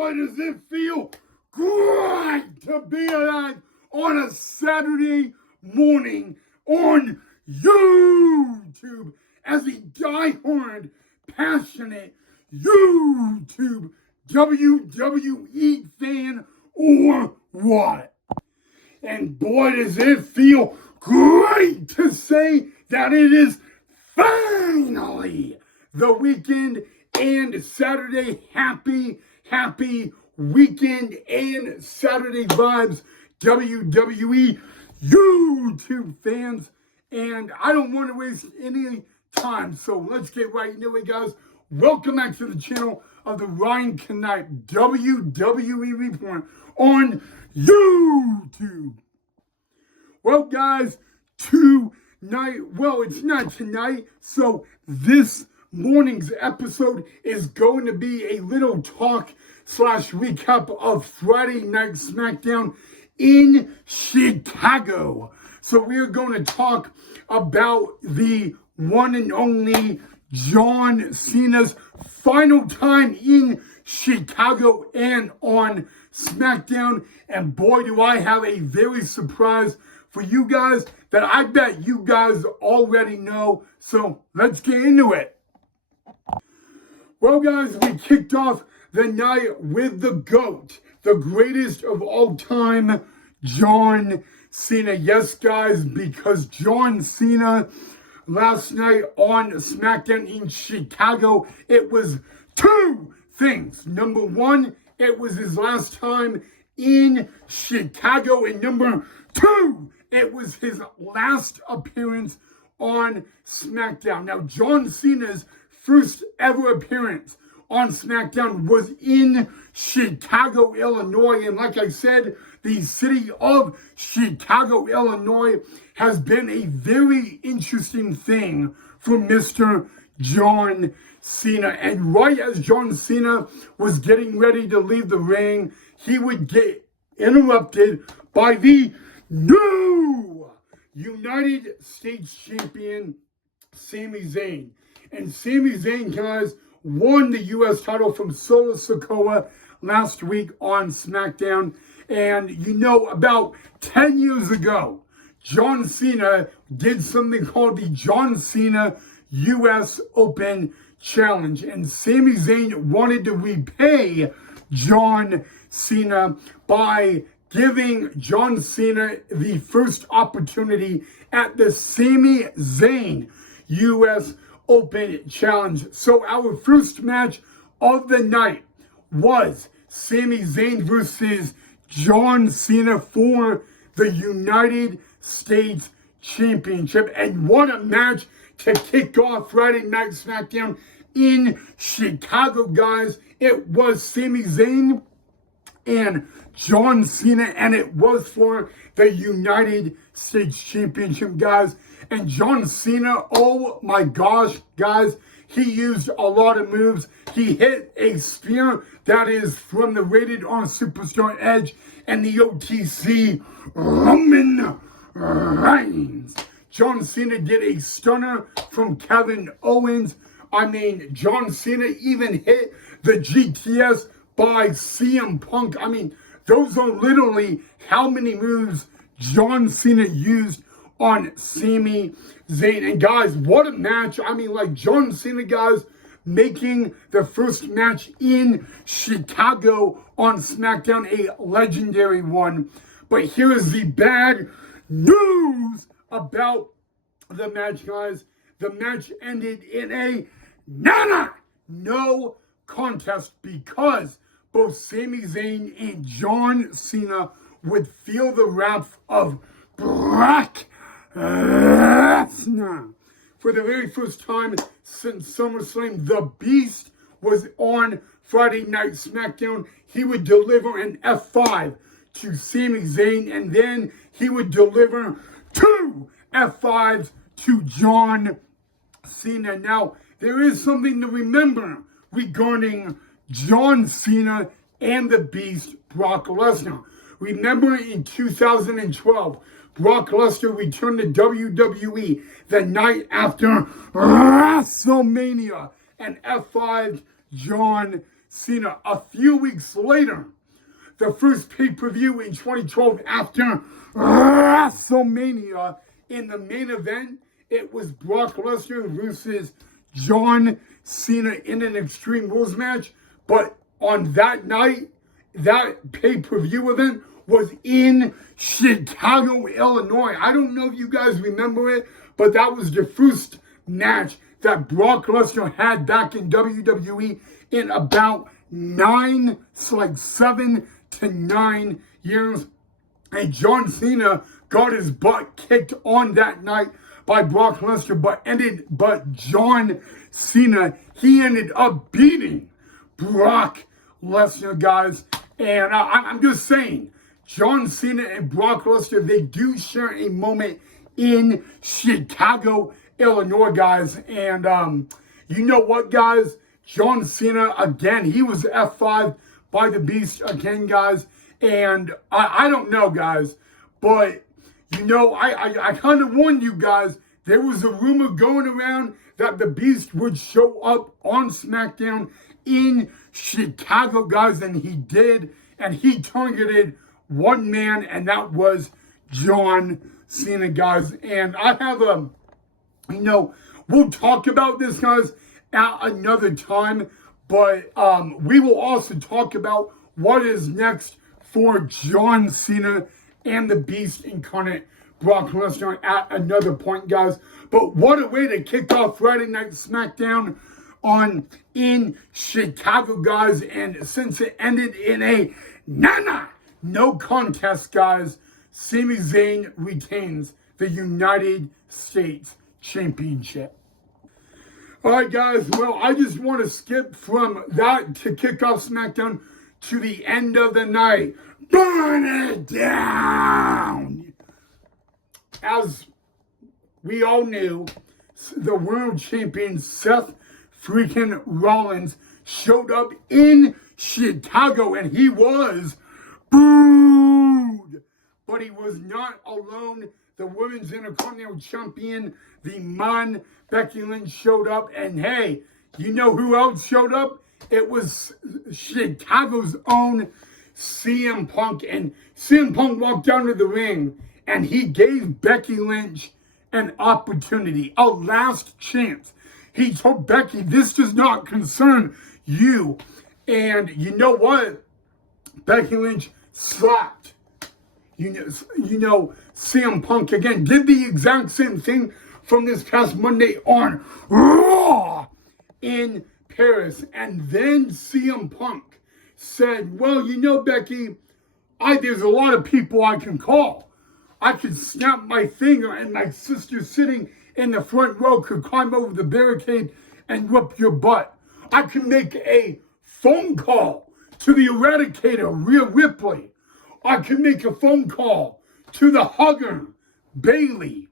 boy, does it feel great to be alive on a Saturday morning on YouTube as a diehard, passionate YouTube WWE fan or what? And boy, does it feel great to say that it is finally the weekend and Saturday. Happy weekend and Saturday vibes, WWE YouTube fans. And I don't want to waste any time, so let's get right into it, guys. Welcome back to the channel of the Ryan Knight WWE Report on YouTube. Well, guys, it's not tonight, so this morning's episode is going to be a little talk / recap of Friday Night SmackDown in Chicago. So we're going to talk about the one and only John Cena's final time in Chicago and on SmackDown. And boy, do I have a very surprise for you guys that I bet you guys already know. So let's get into it. Well, guys, we kicked off the night with the GOAT, the greatest of all time, John Cena. Yes, guys, because John Cena last night on SmackDown in Chicago, it was two things. Number one, it was his last time in Chicago. And number two, it was his last appearance on SmackDown. Now, John Cena's first ever appearance on SmackDown was in Chicago, Illinois. And like I said, the city of Chicago, Illinois has been a very interesting thing for Mr. John Cena. And right as John Cena was getting ready to leave the ring, he would get interrupted by the new United States champion, Sami Zayn. And Sami Zayn, guys, won the U.S. title from Solo Sikoa last week on SmackDown. And you know, about 10 years ago, John Cena did something called the John Cena U.S. Open Challenge. And Sami Zayn wanted to repay John Cena by giving John Cena the first opportunity at the Sami Zayn U.S. Open Challenge. So our first match of the night was Sami Zayn versus John Cena for the United States Championship. And what a match to kick off Friday Night SmackDown in Chicago, guys. It was Sami Zayn and John Cena, and it was for the United States Championship, guys. And John Cena, oh my gosh, guys, he used a lot of moves. He hit a spear that is from the Rated R Superstar Edge and the OTC Roman Reigns. John Cena did a stunner from Kevin Owens. I mean, John Cena even hit the GTS by CM Punk. I mean, those are literally how many moves John Cena used on Sami Zayn. And guys, what a match. I mean, like, John Cena, guys, making the first match in Chicago on SmackDown a legendary one. But here's the bad news about the match, guys. The match ended in a no contest because both Sami Zayn and John Cena would feel the wrath of Brock Lesnar. For the very first time since SummerSlam, the Beast was on Friday Night SmackDown. He would deliver an F5 to Sami Zayn, and then he would deliver two F5s to John Cena. Now, there is something to remember regarding John Cena and the Beast, Brock Lesnar. Remember in 2012, Brock Lesnar returned to WWE the night after WrestleMania and F5'd John Cena a few weeks later. The first pay-per-view in 2012 after WrestleMania. In the main event, it was Brock Lesnar versus John Cena in an Extreme Rules match. But on that night, that pay-per-view event was in Chicago, Illinois. I don't know if you guys remember it, but that was the first match that Brock Lesnar had back in WWE in about 7 to 9 years. And John Cena got his butt kicked on that night by Brock Lesnar, but John Cena, he ended up beating Brock Lesnar, guys. And I'm just saying, John Cena and Brock Lesnar, they do share a moment in Chicago, Illinois, guys. And you know what, guys? John Cena, again, he was F5 by the Beast again, guys. And I don't know, guys, but, you know, I kind of warned you guys. There was a rumor going around that the Beast would show up on SmackDown in Chicago, guys, and he did. And he targeted one man, and that was John Cena, guys. And I have you know, we'll talk about this, guys, at another time, but we will also talk about what is next for John Cena and the Beast Incarnate, Brock Lesnar, at another point, guys. But what a way to kick off Friday Night SmackDown in Chicago, guys. And since it ended in a no contest, guys, Sami Zayn retains the United States Championship. All right, guys, well, I just want to skip from that to kick off SmackDown to the end of the night. Burn it down! As we all knew, the world champion Seth freaking Rollins showed up in Chicago, and he was booed. But he was not alone. The Women's Intercontinental Champion, the Man, Becky Lynch, showed up. And hey, you know who else showed up? It was Chicago's own CM Punk. And CM Punk walked down to the ring, and he gave Becky Lynch an opportunity, a last chance. He told Becky, this does not concern you. And you know what? Becky Lynch slapped. You know, CM Punk again did the exact same thing from this past Monday on Raw in Paris. And then CM Punk said, well, you know, Becky, there's a lot of people I can call. I could snap my finger and my sister sitting in the front row could climb over the barricade and whip your butt. I can make a phone call to the Eradicator, Rhea Ripley. I can make a phone call to the Hugger, Bailey.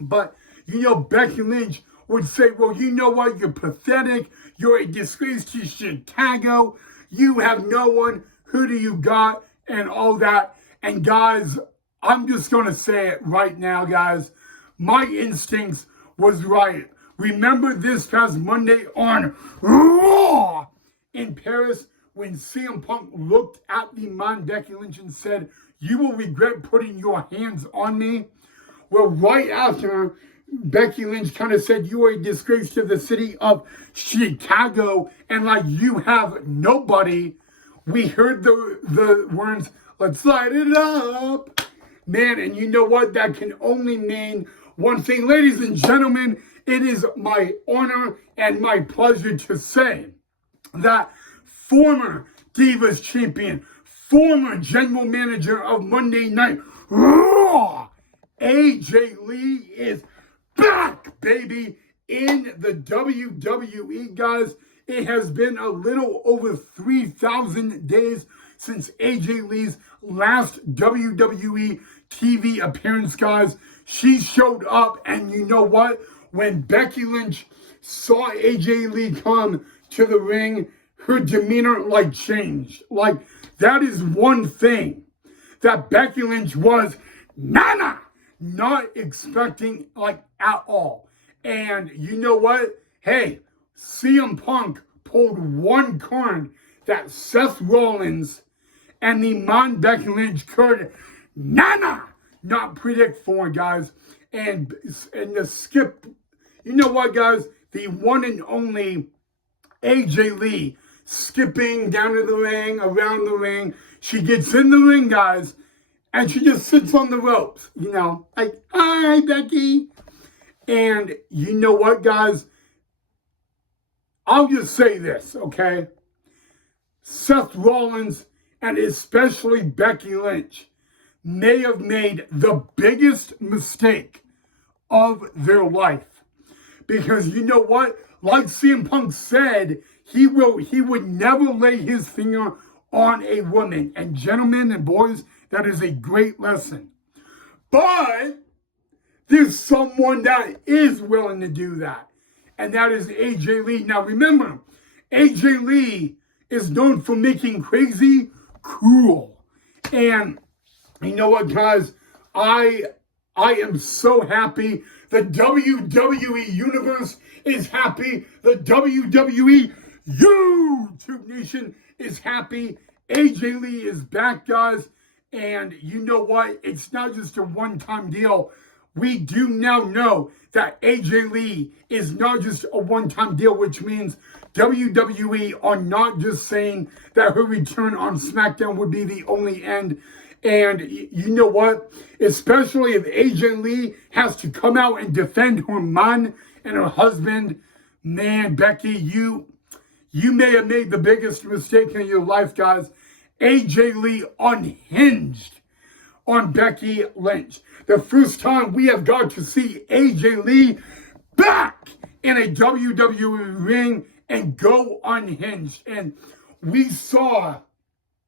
But, you know, Becky Lynch would say, well, you know what? You're pathetic. You're a disgrace to Chicago. You have no one. Who do you got? And all that. And guys, I'm just going to say it right now, guys. My instincts was right. Remember this past Monday on Raw in Paris when CM Punk looked at the man Becky Lynch and said, you will regret putting your hands on me? Well, right after, Becky Lynch kind of said, you are a disgrace to the city of Chicago, and like you have nobody. We heard the words, let's light it up. Man, and you know what? That can only mean one thing. Ladies and gentlemen, it is my honor and my pleasure to say that former Divas Champion, former General Manager of Monday Night Raw, AJ Lee is back, baby, in the WWE, guys. It has been a little over 3,000 days since AJ Lee's last WWE TV appearance, guys. She showed up, and you know what? When Becky Lynch saw AJ Lee come to the ring, her demeanor, changed. That is one thing that Becky Lynch was not expecting, at all. And you know what? Hey, CM Punk pulled one card that Seth Rollins and the Becky Lynch could not predict for, guys. And the skip, you know what, guys? The one and only AJ Lee skipping down to the ring, around the ring. She gets in the ring, guys, and she just sits on the ropes, you know, like, hi, Becky. And you know what, guys? I'll just say this, okay? Seth Rollins and especially Becky Lynch may have made the biggest mistake of their life. Because you know what? Like CM Punk said, he would never lay his finger on a woman. And gentlemen and boys, that is a great lesson. But there's someone that is willing to do that. And that is AJ Lee. Now remember, AJ Lee is known for making crazy cool. And you know what, guys? I am so happy. The WWE Universe is happy. The WWE YouTube Nation is happy. AJ Lee is back, guys. And you know what? It's not just a one-time deal. We do now know that AJ Lee is not just a one-time deal, which means WWE are not just saying that her return on SmackDown would be the only end. And you know what? Especially if AJ Lee has to come out and defend her man and her husband, man, Becky, you may have made the biggest mistake in your life, guys. AJ Lee unhinged on Becky Lynch. The first time we have got to see AJ Lee back in a WWE ring and go unhinged. And we saw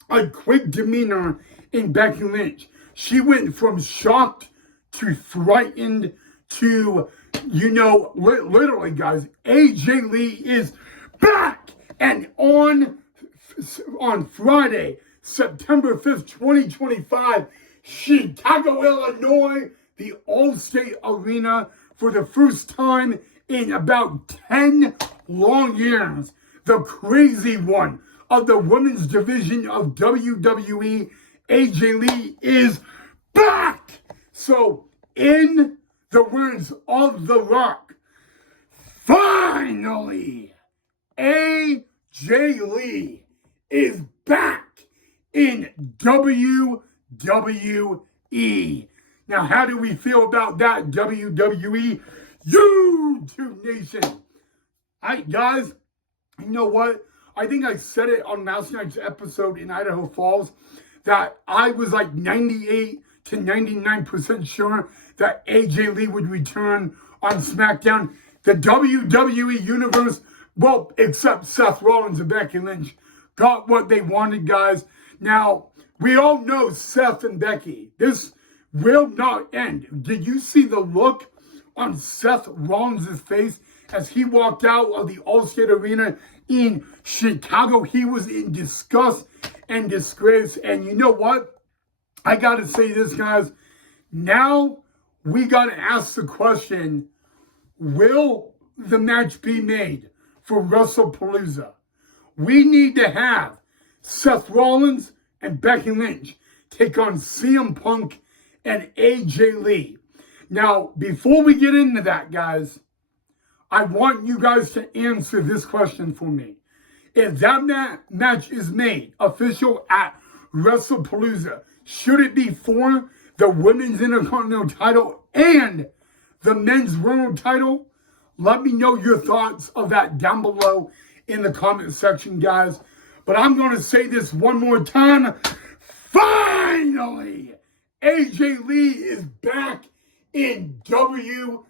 a quick demeanor in Becky Lynch. She went from shocked to frightened to, you know, literally, guys, AJ Lee is back. And on Friday, September 5th, 2025, Chicago, Illinois, the Allstate Arena, for the first time in about 10 long years, the crazy one of the women's division of WWE, AJ Lee, is back. So, in the words of The Rock, finally, AJ Lee is back in WWE. Now, how do we feel about that, WWE YouTube Nation? Guys, you know what? I think I said it on last night's episode in Idaho Falls that I was like 98 to 99% sure that AJ Lee would return on SmackDown. The WWE Universe, well, except Seth Rollins and Becky Lynch, got what they wanted, guys. Now, we all know Seth and Becky. This will not end. Did you see the look on Seth Rollins' face as he walked out of the Allstate Arena in Chicago? He was in disgust and disgrace. And you know what? I got to say this, guys. Now we got to ask the question, will the match be made for WrestlePalooza? We need to have Seth Rollins and Becky Lynch take on CM Punk and AJ Lee. Now, before we get into that, guys, I want you guys to answer this question for me. If that match is made official at WrestlePalooza, should it be for the Women's Intercontinental title and the Men's World title? Let me know your thoughts of that down below in the comment section, guys. But I'm going to say this one more time. Finally, AJ Lee is back in WWE.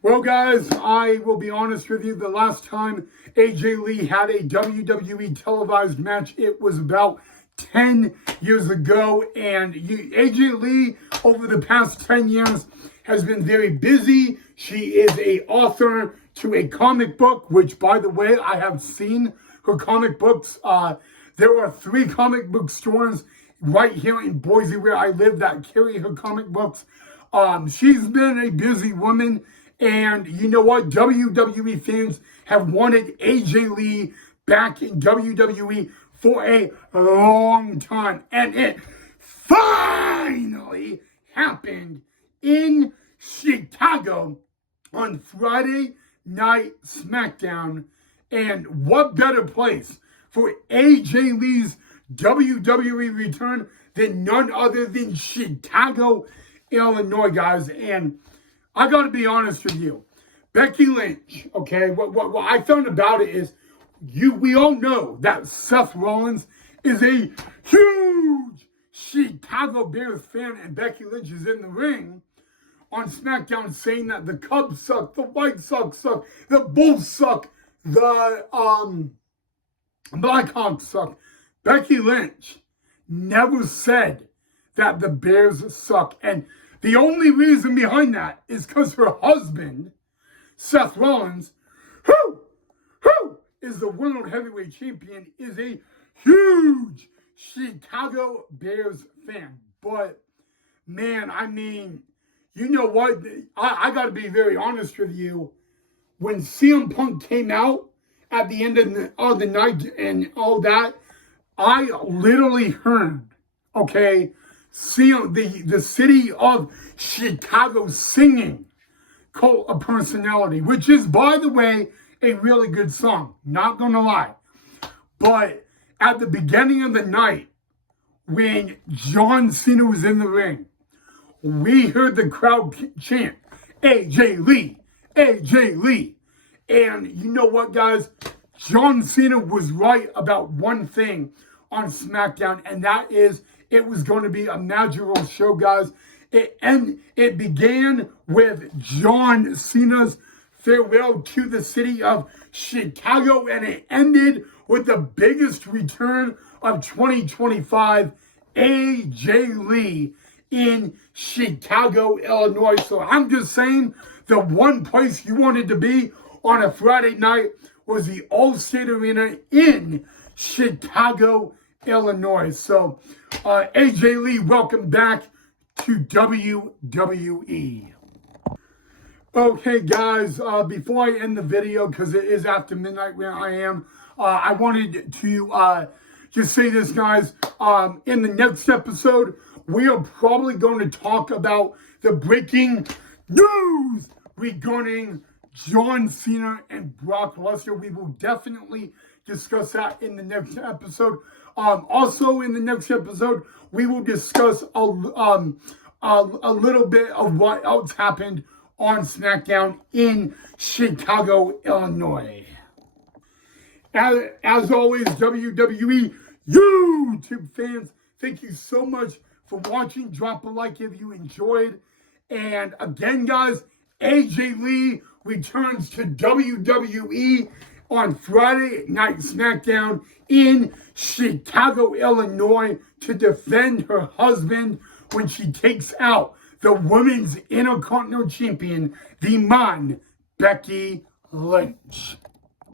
Well, guys, I will be honest with you. The last time AJ Lee had a WWE televised match, it was about 10 years ago. And AJ Lee, over the past 10 years, has been very busy. She is an author to a comic book, which, by the way, I have seen her comic books. There are 3 comic book stores right here in Boise where I live that carry her comic books. She's been a busy woman, And you know what? WWE fans have wanted AJ Lee back in WWE for a long time. And it finally happened in Chicago on Friday Night SmackDown. And what better place for AJ Lee's WWE return than none other than Chicago, Illinois, guys. And I got to be honest with you. Becky Lynch, okay, what I found about it is we all know that Seth Rollins is a huge Chicago Bears fan, and Becky Lynch is in the ring on SmackDown saying that the Cubs suck, the White Sox suck, the Bulls suck, the Blackhawks suck. Becky Lynch never said that the Bears suck. And the only reason behind that is because her husband, Seth Rollins, who is the World Heavyweight Champion, is a huge Chicago Bears fan. But, man, I mean, you know what? I got to be very honest with you. When CM Punk came out at the end of the night and all that, I literally heard, okay, the city of Chicago singing Cult of Personality, which is, by the way, a really good song. Not gonna lie. But at the beginning of the night, when John Cena was in the ring, we heard the crowd chant, AJ Lee, AJ Lee. And you know what, guys? John Cena was right about one thing on SmackDown, and that is it was going to be a magical show, guys. It began with John Cena's farewell to the city of Chicago, and it ended with the biggest return of 2025, AJ Lee in Chicago, Illinois. So I'm just saying, the one place you wanted to be on a Friday night was the Allstate Arena in Chicago, Illinois. So, AJ Lee, welcome back to WWE. Okay, guys, before I end the video, because it is after midnight where I am, I wanted to just say this, guys. In the next episode, we are probably going to talk about the breaking news regarding John Cena and Brock Lesnar. We will definitely discuss that in the next episode. Also, in the next episode, we will discuss a little bit of what else happened on SmackDown in Chicago, Illinois. As always, WWE YouTube fans, thank you so much for watching. Drop a like if you enjoyed. And again, guys, AJ Lee returns to WWE on Friday Night SmackDown in Chicago, Illinois, to defend her husband when she takes out the Women's Intercontinental Champion, the man, Becky Lynch.